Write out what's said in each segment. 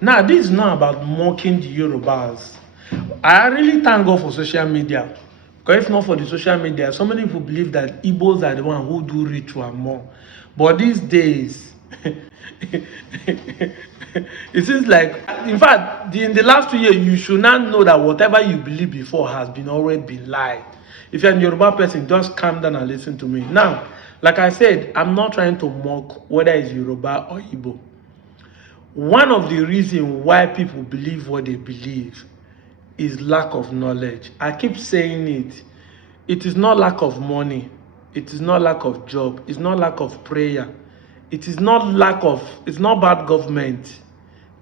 Now, this is not about mocking the Yorubas. I really thank God for social media. Because if not for the social media, so many people believe that Igbos are the one who do ritual more. But these days, it seems like, in fact, in the last 2 years, you should not know that whatever you believe before has been already been lied. If you're a Yoruba person, just calm down and listen to me. Now, like I said, I'm not trying to mock whether it's Yoruba or Igbo. One of the reasons why people believe what they believe is lack of knowledge. I keep saying it. It is not lack of money. It is not lack of job. It's not lack of prayer. It's not bad government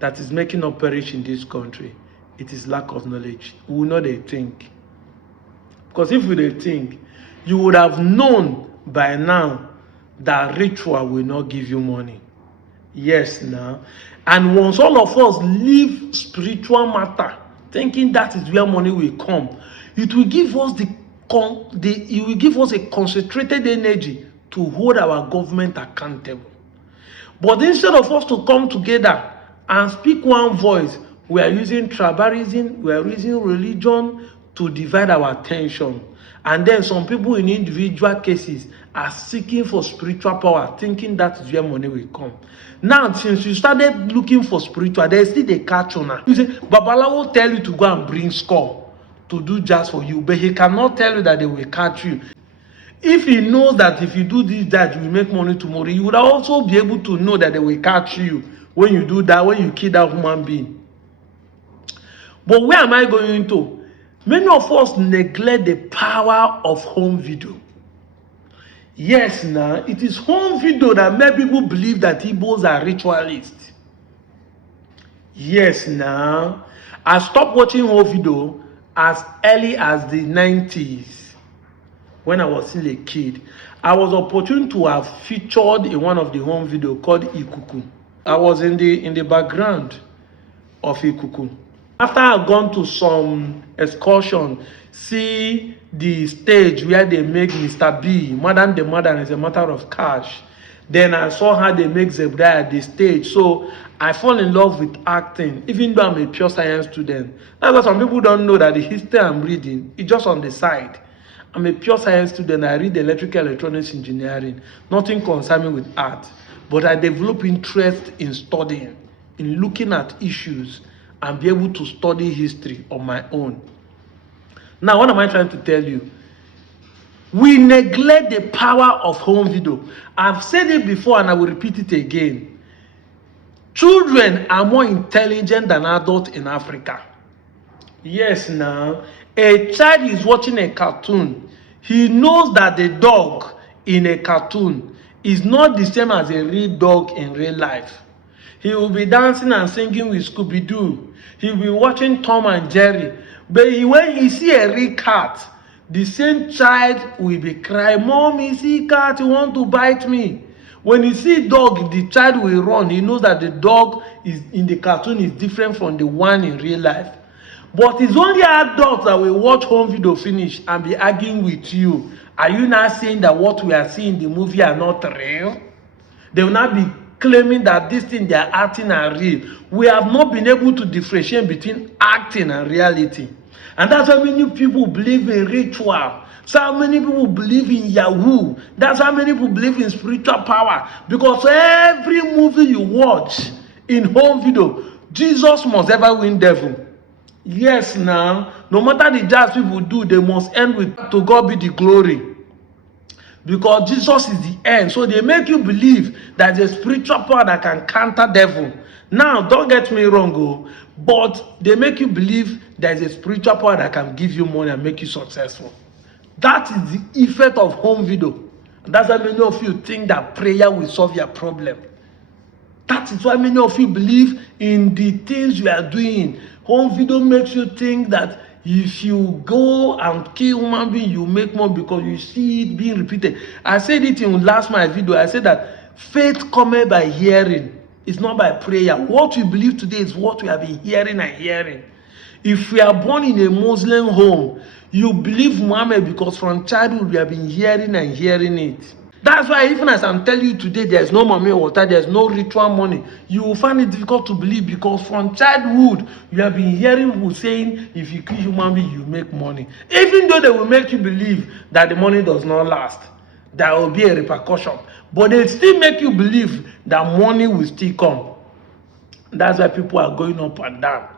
that is making us perish in this country. It is lack of knowledge. We will not they think. Because if we did think, you would have known by now that ritual will not give you money. Yes, now. And once all of us leave spiritual matter, thinking that is where money will come, it will give us it will give us a concentrated energy to hold our government accountable. But instead of us to come together and speak one voice, we are using tribalism, we are using religion to divide our attention. And then some people in individual cases are seeking for spiritual power, thinking that is where money will come. Now, since you started looking for spiritual, they still they catch on. You say, Babala will tell you to go and bring score to do just for you, but he cannot tell you that they will catch you. If he knows that if you do this, that you will make money tomorrow, you would also be able to know that they will catch you when you do that, when you kill that human being. But where am I going to? Many of us neglect the power of home video. Yes, now, it is home video that many people believe that Igbos are ritualists. Yes, now, I stopped watching home video as early as the 90s when I was still a kid. I was opportune to have featured in one of the home video called Ikuku. I was in the background of Ikuku. After I've gone to some excursion, see the stage where they make Mr. B, Madam the Mother is a matter of cash. Then I saw how they make Zebra at the stage. So I fall in love with acting, even though I'm a pure science student. That's why some people don't know that the history I'm reading is just on the side. I'm a pure science student. I read electrical electronics engineering, nothing concerning with art. But I develop interest in studying, in looking at issues, and be able to study history on my own. Now, what am I trying to tell you? We neglect the power of home video. I've said it before and I will repeat it again. Children are more intelligent than adults in Africa. Yes, now, a child is watching a cartoon. He knows that the dog in a cartoon is not the same as a real dog in real life. He will be dancing and singing with Scooby-Doo. He will be watching Tom and Jerry. But when he see a real cat, the same child will be crying, "Mommy, see cat, you want to bite me." When he see dog, the child will run. He knows that the dog is in the cartoon is different from the one in real life. But it's only adults that will watch home video finish and be arguing with you. Are you not saying that what we are seeing in the movie are not real? They will not be claiming that this thing they are acting are real. We have not been able to differentiate between acting and reality. And that's how many people believe in ritual. So how many people believe in Yahoo. That's how many people believe in spiritual power. Because every movie you watch in home video, Jesus must ever win devil. Yes, now, no matter the jazz people do, they must end with "to God be the glory." Because Jesus is the end. So they make you believe that there's a spiritual power that can counter devil. Now, don't get me wrong, but they make you believe there's a spiritual power that can give you money and make you successful. That is the effect of home video. That's why many of you think that prayer will solve your problem. That is why many of you believe in the things you are doing. Home video makes you think that if you go and kill human being, you make more because you see it being repeated. I said it in last my video. I said that faith comes by hearing. It's not by prayer. What we believe today is what we have been hearing and hearing. If we are born in a Muslim home, you believe Muhammad because from childhood we have been hearing and hearing it. That's why even as I'm telling you today, there's no mommy water, there's no ritual money. You will find it difficult to believe because from childhood, you have been hearing people saying, if you kill human being, you make money. Even though they will make you believe that the money does not last, there will be a repercussion. But they still make you believe that money will still come. That's why people are going up and down.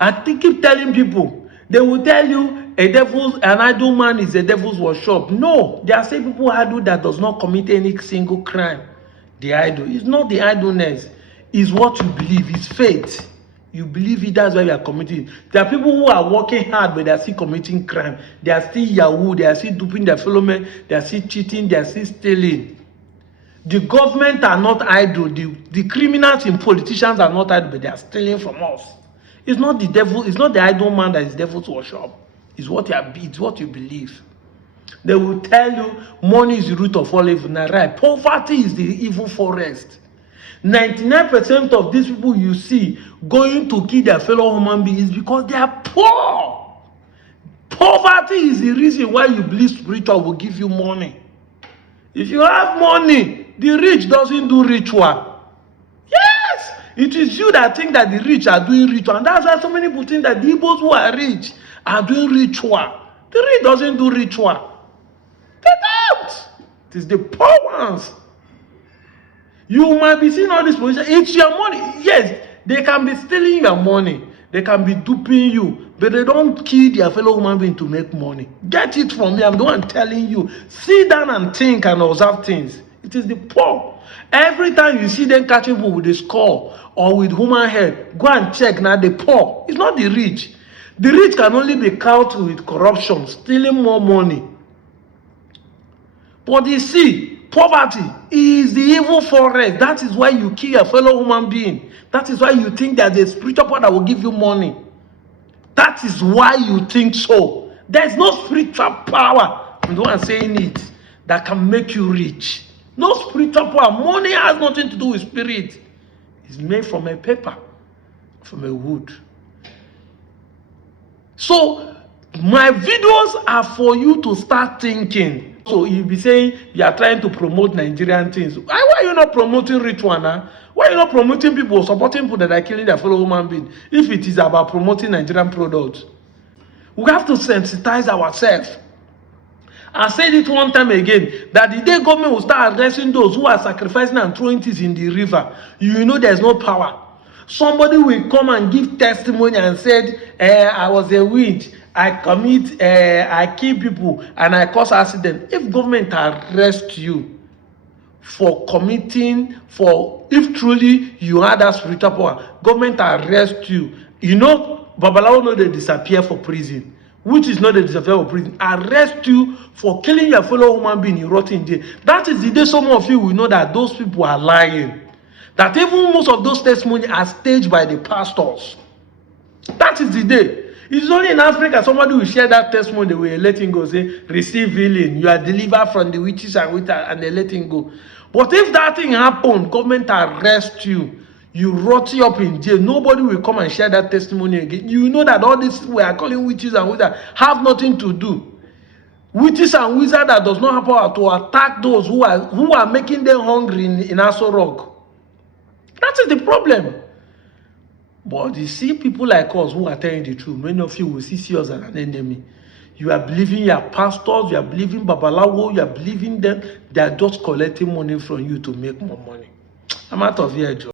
I keep telling people, they will tell you an idle man is a devil's workshop. No, there are some people idle that does not commit any single crime. The idle. It's not the idleness. It's what you believe. It's faith. You believe it, that's why you are committing. There are people who are working hard, but they are still committing crime. They are still yahoo. They are still duping their fellow men. They are still cheating. They are still stealing. The government are not idle. The criminals and politicians are not idle, but they are stealing from us. It's not the devil, it's not the idle man that is devil's worship. It's what you believe. They will tell you money is the root of all evil. Now, right? Poverty is the evil forest. 99% of these people you see going to kill their fellow human beings is because they are poor. Poverty is the reason why you believe spiritual will give you money. If you have money, the rich doesn't do ritual. Yes, it is you that think that the rich are doing ritual. And that's why so many people think that the Igbos who are rich are doing ritual. The rich doesn't do ritual. They don't. It is the poor ones. You might be seeing all this position. It's your money. Yes, they can be stealing your money. They can be duping you. But they don't kill their fellow human being to make money. Get it from me. I'm the one telling you. Sit down and think and observe things. It is the poor. Every time you see them catching people with a skull or with human head, go and check. Now the poor. It's not the rich. The rich can only be caught with corruption, stealing more money. But you see, poverty is the evil forest. That is why you kill a fellow human being. That is why you think there's a spiritual power that will give you money. That is why you think so. There's no spiritual power, I'm the one saying it, that can make you rich. No spiritual power. Money has nothing to do with spirit. It's made from a paper, from a wood. So, my videos are for you to start thinking. So you'll be saying you are trying to promote Nigerian things. Why are you not promoting ritual now? Why are you not promoting people, supporting people that are killing their fellow human beings if it is about promoting Nigerian products? We have to sensitize ourselves. I said it one time again, that the day government will start arresting those who are sacrificing and throwing things in the river, you know there's no power. Somebody will come and give testimony and said, I was a witch. I kill people and I cause accident. If government arrest you for if truly you had that spiritual power, government arrest you. You know, Babalawo know they disappear for prison, which is not they disappear for prison. Arrest you for killing your fellow human being, you rot in jail. That is the day some of you will know that those people are lying. That even most of those testimonies are staged by the pastors. That is the day. It's only in Africa somebody will share that testimony, they will let him go, say, receive healing, you are delivered from the witches and they let him go. But if that thing happen, government arrest you, you rot up in jail, nobody will come and share that testimony again. You know that all these people we are calling witches and wizards have nothing to do. Witches and wizards that does not have power to attack those who are making them hungry in Aso Rock. That is the problem. But you see people like us who are telling the truth, many of you will see us as an enemy. You are believing your pastors, you are believing Babalawo, you are believing them. They are just collecting money from you to make more money. I'm out of here, Joe.